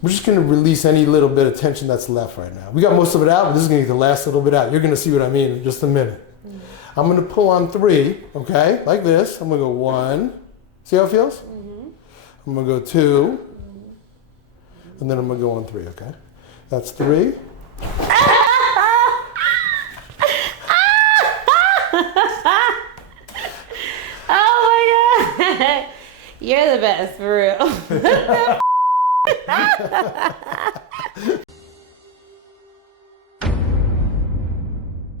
We're just gonna release any little bit of tension that's left right now. We got most of it out, but this is gonna get the last little bit out. You're gonna see what I mean in just a minute. I'm gonna pull on 3, okay? Like this. I'm gonna go 1. See how it feels? I'm gonna go 2. And then I'm gonna go on 3, okay? That's 3. Oh my God. You're the best, for real.